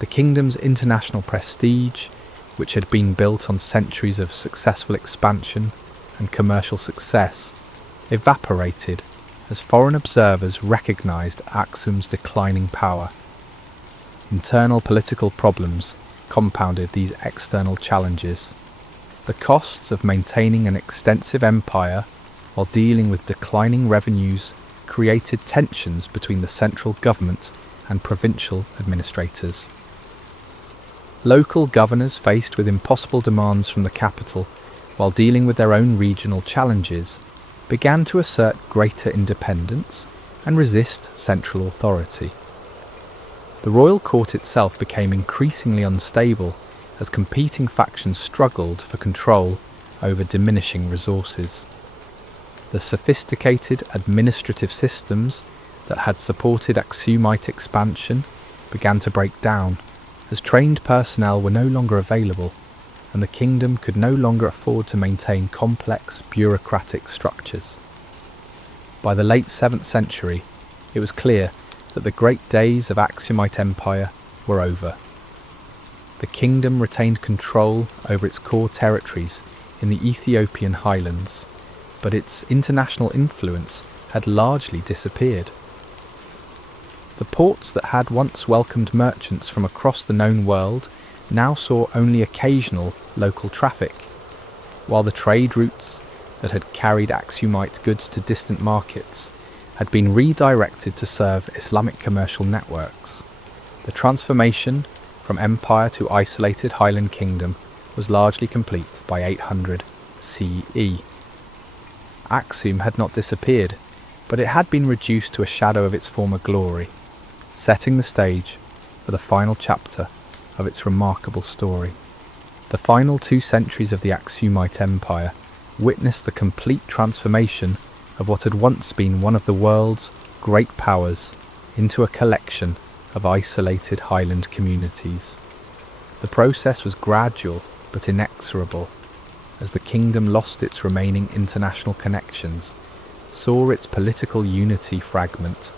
The kingdom's international prestige, which had been built on centuries of successful expansion and commercial success, evaporated as foreign observers recognised Aksum's declining power. Internal political problems compounded these external challenges. The costs of maintaining an extensive empire while dealing with declining revenues created tensions between the central government and provincial administrators. Local governors faced with impossible demands from the capital while dealing with their own regional challenges began to assert greater independence and resist central authority. The royal court itself became increasingly unstable as competing factions struggled for control over diminishing resources. The sophisticated administrative systems that had supported Aksumite expansion began to break down as trained personnel were no longer available, and the kingdom could no longer afford to maintain complex bureaucratic structures. By the late 7th century, it was clear that the great days of Aksumite Empire were over. The kingdom retained control over its core territories in the Ethiopian highlands, but its international influence had largely disappeared. The ports that had once welcomed merchants from across the known world now saw only occasional local traffic, while the trade routes that had carried Aksumite goods to distant markets had been redirected to serve Islamic commercial networks. The transformation from empire to isolated highland kingdom was largely complete by 800 CE. Aksum had not disappeared, but it had been reduced to a shadow of its former glory, setting the stage for the final chapter of its remarkable story. The final 2 centuries of the Aksumite Empire witnessed the complete transformation of what had once been one of the world's great powers into a collection of isolated highland communities. The process was gradual but inexorable, as the kingdom lost its remaining international connections, saw its political unity fragment,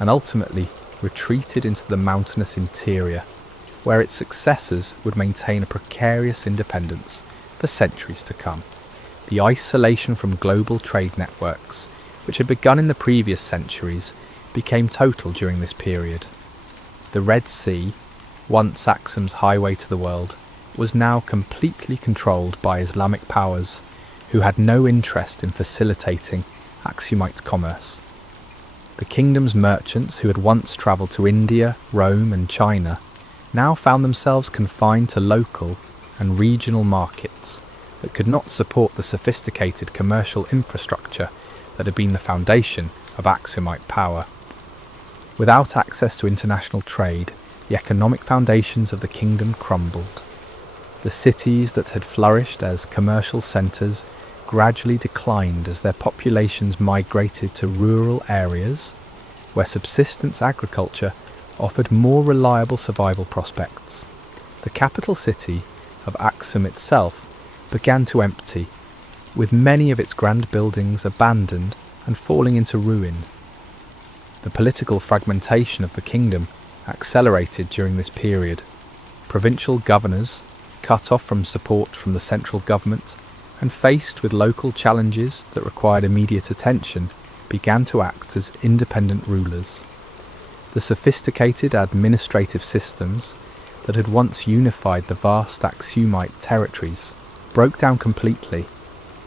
and ultimately retreated into the mountainous interior, where its successors would maintain a precarious independence for centuries to come. The isolation from global trade networks, which had begun in the previous centuries, became total during this period. The Red Sea, once Aksum's highway to the world, was now completely controlled by Islamic powers who had no interest in facilitating Aksumite commerce. The kingdom's merchants who had once travelled to India, Rome and China now found themselves confined to local and regional markets that could not support the sophisticated commercial infrastructure that had been the foundation of Aksumite power. Without access to international trade, the economic foundations of the kingdom crumbled. The cities that had flourished as commercial centres gradually declined as their populations migrated to rural areas where subsistence agriculture offered more reliable survival prospects. The capital city of Aksum itself began to empty, with many of its grand buildings abandoned and falling into ruin. The political fragmentation of the kingdom accelerated during this period. Provincial governors, cut off from support from the central government and faced with local challenges that required immediate attention, began to act as independent rulers. The sophisticated administrative systems that had once unified the vast Aksumite territories broke down completely,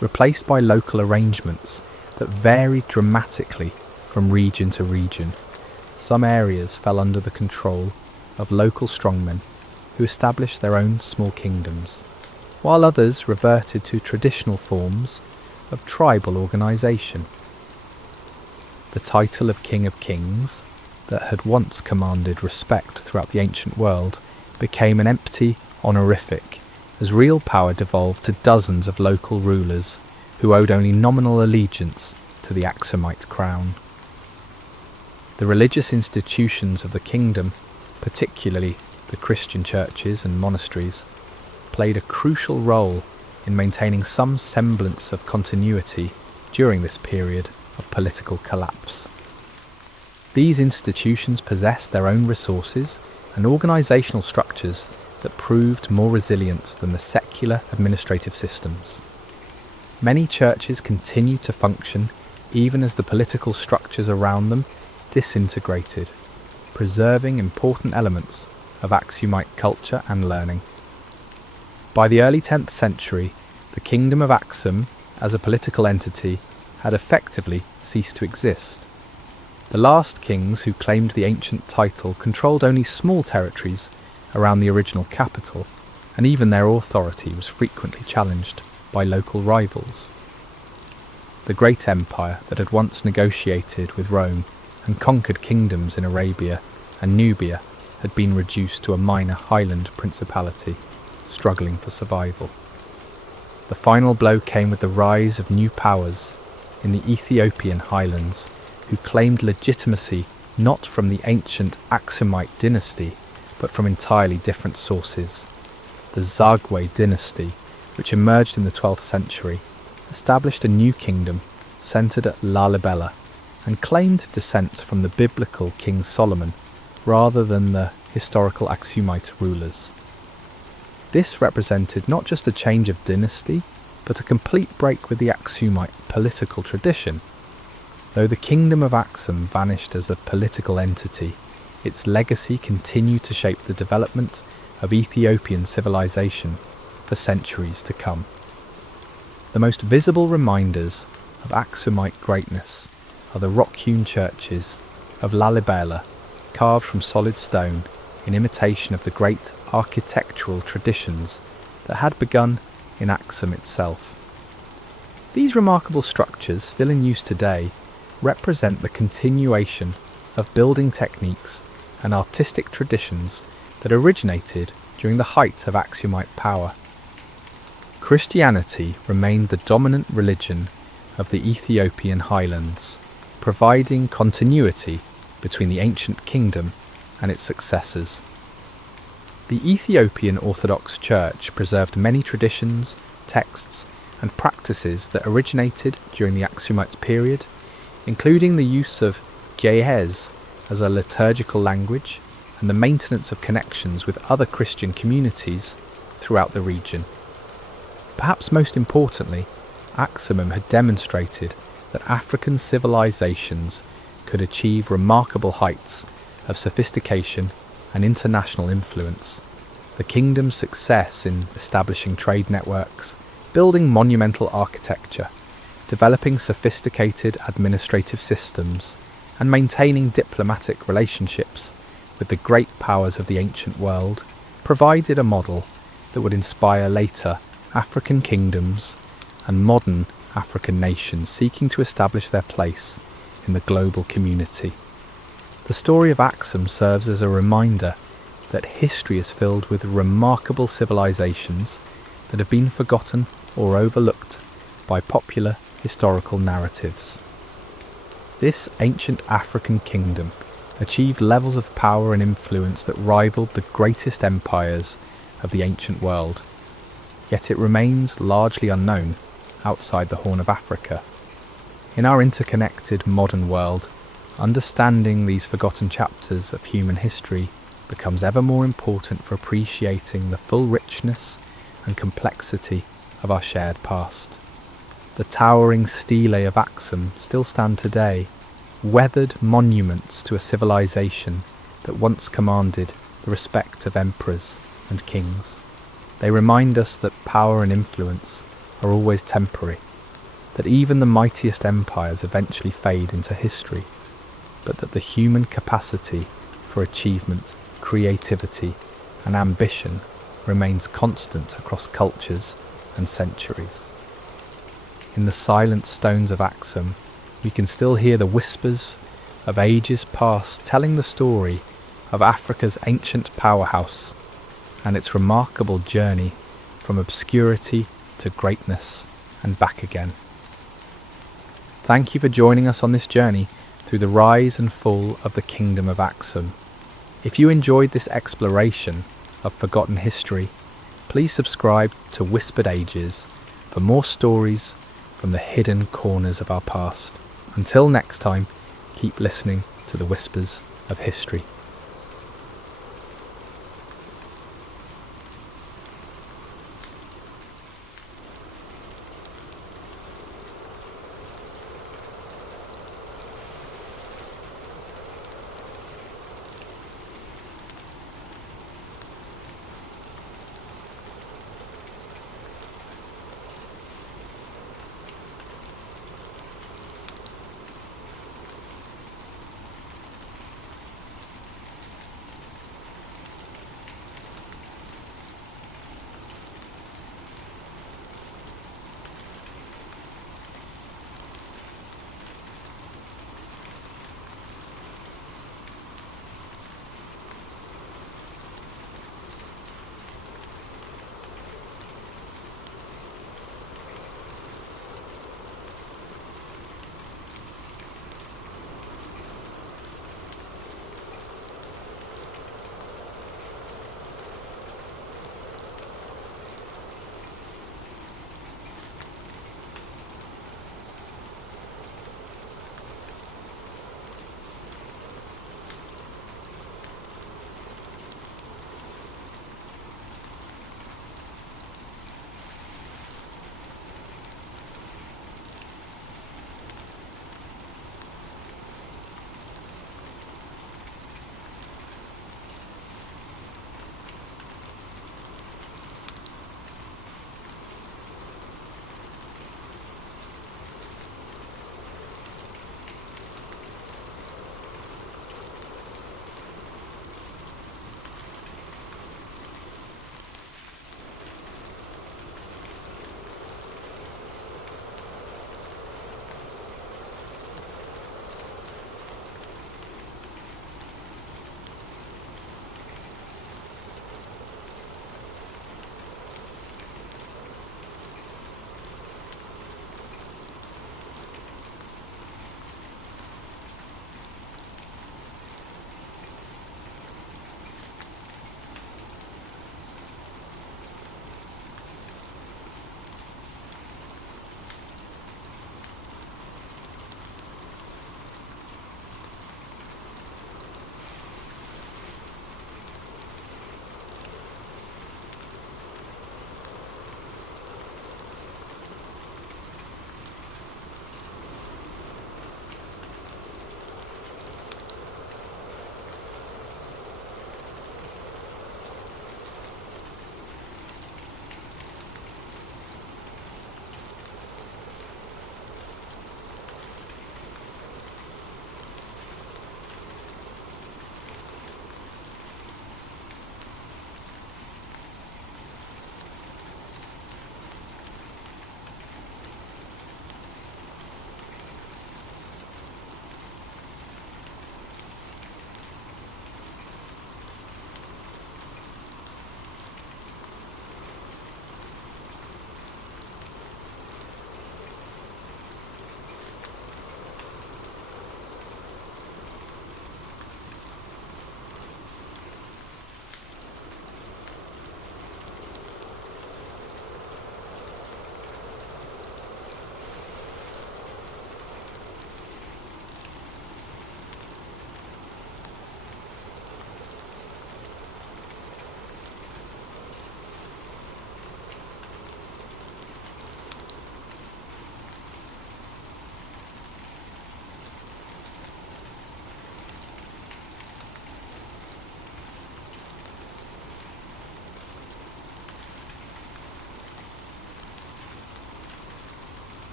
replaced by local arrangements that varied dramatically from region to region. Some areas fell under the control of local strongmen who established their own small kingdoms, while others reverted to traditional forms of tribal organisation. the title of King of Kings, that had once commanded respect throughout the ancient world, became an empty honorific, as real power devolved to dozens of local rulers who owed only nominal allegiance to the Aksumite crown. The religious institutions of the kingdom, particularly the Christian churches and monasteries, played a crucial role in maintaining some semblance of continuity during this period of political collapse. These institutions possessed their own resources and organisational structures that proved more resilient than the secular administrative systems. Many churches continued to function even as the political structures around them disintegrated, preserving important elements of Aksumite culture and learning. By the early 10th century, the Kingdom of Aksum, as a political entity, had effectively ceased to exist. The last kings who claimed the ancient title controlled only small territories around the original capital, and even their authority was frequently challenged by local rivals. The great empire that had once negotiated with Rome and conquered kingdoms in Arabia and Nubia had been reduced to a minor highland principality, struggling for survival. The final blow came with the rise of new powers in the Ethiopian highlands, who claimed legitimacy not from the ancient Aksumite dynasty, but from entirely different sources. The Zagwe dynasty, which emerged in the 12th century, established a new kingdom centred at Lalibela and claimed descent from the biblical King Solomon rather than the historical Aksumite rulers. This represented not just a change of dynasty, but a complete break with the Aksumite political tradition. Though the Kingdom of Aksum vanished as a political entity, its legacy continued to shape the development of Ethiopian civilization for centuries to come. The most visible reminders of Aksumite greatness are the rock-hewn churches of Lalibela, carved from solid stone in imitation of the great architectural traditions that had begun in Aksum itself. These remarkable structures, still in use today, represent the continuation of building techniques and artistic traditions that originated during the height of Aksumite power. Christianity remained the dominant religion of the Ethiopian highlands, providing continuity between the ancient kingdom and its successors. The Ethiopian Orthodox Church preserved many traditions, texts, and practices that originated during the Aksumite period, including the use of Ge'ez as a liturgical language and the maintenance of connections with other Christian communities throughout the region. Perhaps most importantly, Aksum had demonstrated that African civilizations could achieve remarkable heights of sophistication and international influence. The kingdom's success in establishing trade networks, building monumental architecture, developing sophisticated administrative systems, and maintaining diplomatic relationships with the great powers of the ancient world provided a model that would inspire later African kingdoms and modern African nations seeking to establish their place in the global community. The story of Aksum serves as a reminder that history is filled with remarkable civilizations that have been forgotten or overlooked by popular historical narratives. This ancient African kingdom achieved levels of power and influence that rivaled the greatest empires of the ancient world, yet it remains largely unknown outside the Horn of Africa. In our interconnected modern world, understanding these forgotten chapters of human history becomes ever more important for appreciating the full richness and complexity of our shared past. The towering stelae of Aksum still stand today, weathered monuments to a civilization that once commanded the respect of emperors and kings. They remind us that power and influence are always temporary, that even the mightiest empires eventually fade into history, but that the human capacity for achievement, creativity, and ambition remains constant across cultures and centuries. In the silent stones of Aksum, we can still hear the whispers of ages past telling the story of Africa's ancient powerhouse and its remarkable journey from obscurity to greatness and back again. Thank you for joining us on this journey through the rise and fall of the Kingdom of Aksum. If you enjoyed this exploration of forgotten history, please subscribe to Whispered Ages for more stories from the hidden corners of our past. Until next time, keep listening to the whispers of history.